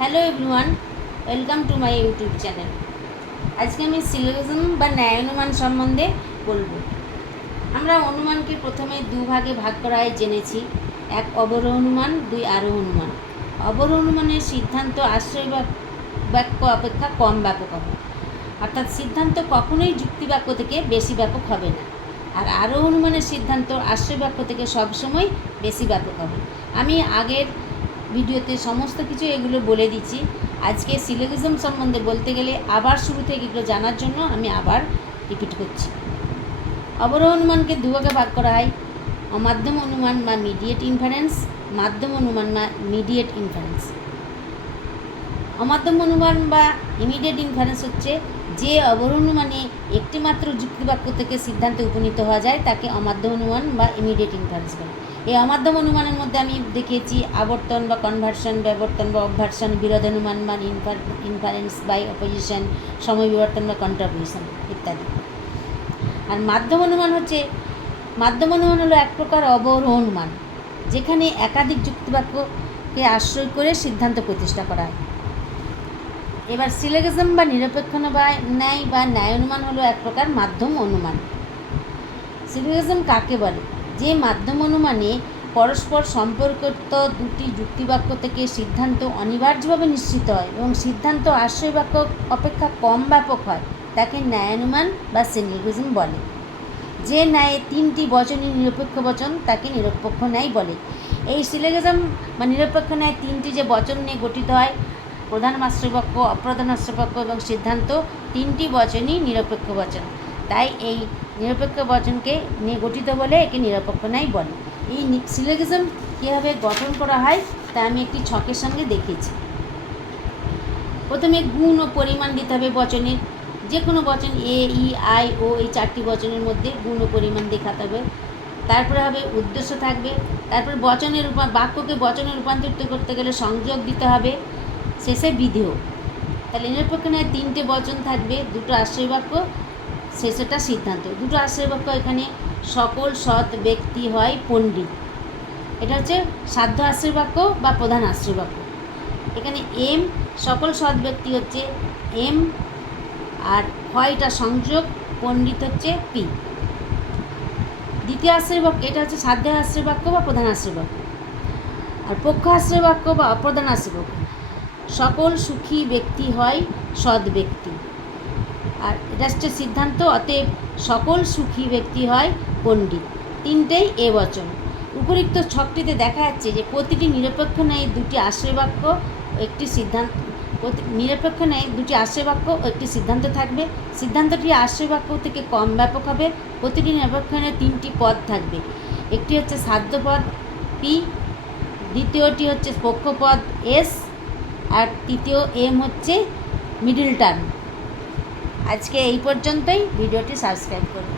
Hello everyone, welcome to my YouTube channel. আজকে আমি syllogism বা ন্যায় অনুমান সম্বন্ধে বলবো। আমরা অনুমানকে প্রথমে দুভাগে ভাগ করা হয় জেনেছি, এক অবরোহ অনুমান, দুই আরোহ অনুমান। অবরোহ অনুমানের সিদ্ধান্ত আশ্রয় বাক্য অপেক্ষা কম ব্যাপক হবে, অর্থাৎ সিদ্ধান্ত কখনোই যুক্তিবাক্য থেকে বেশি ব্যাপক হবে না। আর আরোহ অনুমানের সিদ্ধান্ত আশ্রয় বাক্য থেকে সবসময় বেশি ব্যাপক হবে। আমি আগের ভিডিওতে সমস্ত কিছু এগুলো বলে দিচ্ছি। আজকে সিলোজিজম সম্বন্ধে বলতে গেলে আবার শুরু থেকে এগুলো জানার জন্য আমি আবার রিপিট করছি। অবরোহ অনুমানকে দুভাগে ভাগ করা হয়, অমাধ্যম অনুমান বা মিডিয়েট ইনফারেন্স, মাধ্যম অনুমান বা মিডিয়েট ইনফারেন্স। অমাধ্যম অনুমান বা ইমিডিয়েট ইনফারেন্স হচ্ছে যে অবরোহ অনুমানে একটি মাত্র যুক্তিবাক্য থেকে সিদ্ধান্তে উপনীত হওয়া যায় তাকে অমাধ্যম অনুমান বা ইমিডিয়েট ইনফারেন্স বলে। এই অমাধ্যম অনুমানের মধ্যে আমি দেখিয়েছি আবর্তন বা কনভার্সন, ব্যবর্তন বা অবভার্সন, বিরোধ অনুমান বা ইনফারেন্স বাই অপোজিশন, সময় বিবর্তন বা কন্ট্রাপোজিশন ইত্যাদি। আর মাধ্যম অনুমান হলো এক প্রকার অবরোহ অনুমান, যেখানে একাধিক যুক্তিবাক্যকে আশ্রয় করে সিদ্ধান্ত প্রতিষ্ঠা করা হয়। এবার সিলোজিজম বা নিরপেক্ষ ন্যায় বা ন্যায় অনুমান হলো এক প্রকার মাধ্যম অনুমান। সিলোজিজম কাকে বলে? যে মাধ্যম অনুমানে পরস্পর সম্পর্কিত দুটি যুক্তিবাক্য থেকে সিদ্ধান্ত অনিবার্যভাবে নিশ্চিত হয় এবং সিদ্ধান্ত আশ্রয় বাক্য অপেক্ষা কম ব্যাপক হয় তাকে ন্যায় অনুমান বা সিলোজিজম বলে। যে ন্যায়ে তিনটি বচনই নিরপেক্ষ বচন তাকে নিরপেক্ষ ন্যায় বলে। এই সিলোজিজম বা নিরপেক্ষ ন্যায় তিনটি যে বচন নিয়ে গঠিত হয়, প্রধান আশ্রয়বাক্য, অপ্রধান আশ্রয়বাক্য এবং সিদ্ধান্ত, তিনটি বচনই নিরপেক্ষ বচন, তাই এই নিরপেক্ষ বচনকে নিয়ে গঠিত বলে একে নিরপেক্ষ ন্যায় বলে। এই সিলোজিজম কীভাবে গঠন করা হয় তা আমি একটি ছকের সঙ্গে দেখিয়েছি। প্রথমে গুণ ও পরিমাণ দিতে হবে বচনের, যে কোনো বচন এ, ই, আই, ও, এই চারটি বচনের মধ্যে গুণ ও পরিমাণ দেখাতে হবে। তারপরে হবে উদ্দেশ্য থাকবে, তারপর বাক্যকে বচনে রূপান্তরিত করতে গেলে সংযোগ দিতে হবে, শেষে বিধেয়। তাহলে নিরপেক্ষ ন্যায় তিনটে বচন থাকবে, দুটো আশ্রয় বাক্য, শেষেটা সিদ্ধান্ত। দুটো আশ্রয় বাক্য এখানে সকল সৎ ব্যক্তি হয় পণ্ডিত, এটা হচ্ছে সাধ্য আশ্রয় বাক্য বা প্রধান আশ্রয় বাক্য। এখানে এম, সকল সৎ ব্যক্তি হচ্ছে এম, আর হয়টা সংযোগ, পণ্ডিত হচ্ছে পি। দ্বিতীয় আশ্রয় বাক্য এটা হচ্ছে সাধ্য আশ্রয় বাক্য বা প্রধান আশ্রয় বাক্য। আর পক্ষ আশ্রয় বাক্য বা অপ্রধান আশ্রয় বাক্য, সকল সুখী ব্যক্তি হয় সৎ ব্যক্তি, আর এটা হচ্ছে সিদ্ধান্ত, অতএব সকল সুখী ব্যক্তি হয় পণ্ডিত। তিনটেই এ বচন। উপরিক্ত ছকটিতে দেখা যাচ্ছে যে প্রতিটি নিরপেক্ষ ন্যায় দুটি আশ্রয় বাক্য ও একটি সিদ্ধান্ত, নিরপেক্ষ ন্যায় দুটি আশ্রয় বাক্য ও একটি সিদ্ধান্ত থাকবে। সিদ্ধান্তটি আশ্রয় বাক্য থেকে কম ব্যাপক হবে। প্রতিটি নিরপেক্ষ ন্যায় তিনটি পদ থাকবে, একটি হচ্ছে সাধ্য পদ পি, দ্বিতীয়টি হচ্ছে পক্ষপদ এস, আর তৃতীয় এম হচ্ছে মিডল টার্ম। আজকে এই পর্যন্তই। ভিডিওটি সাবস্ক্রাইব করুন।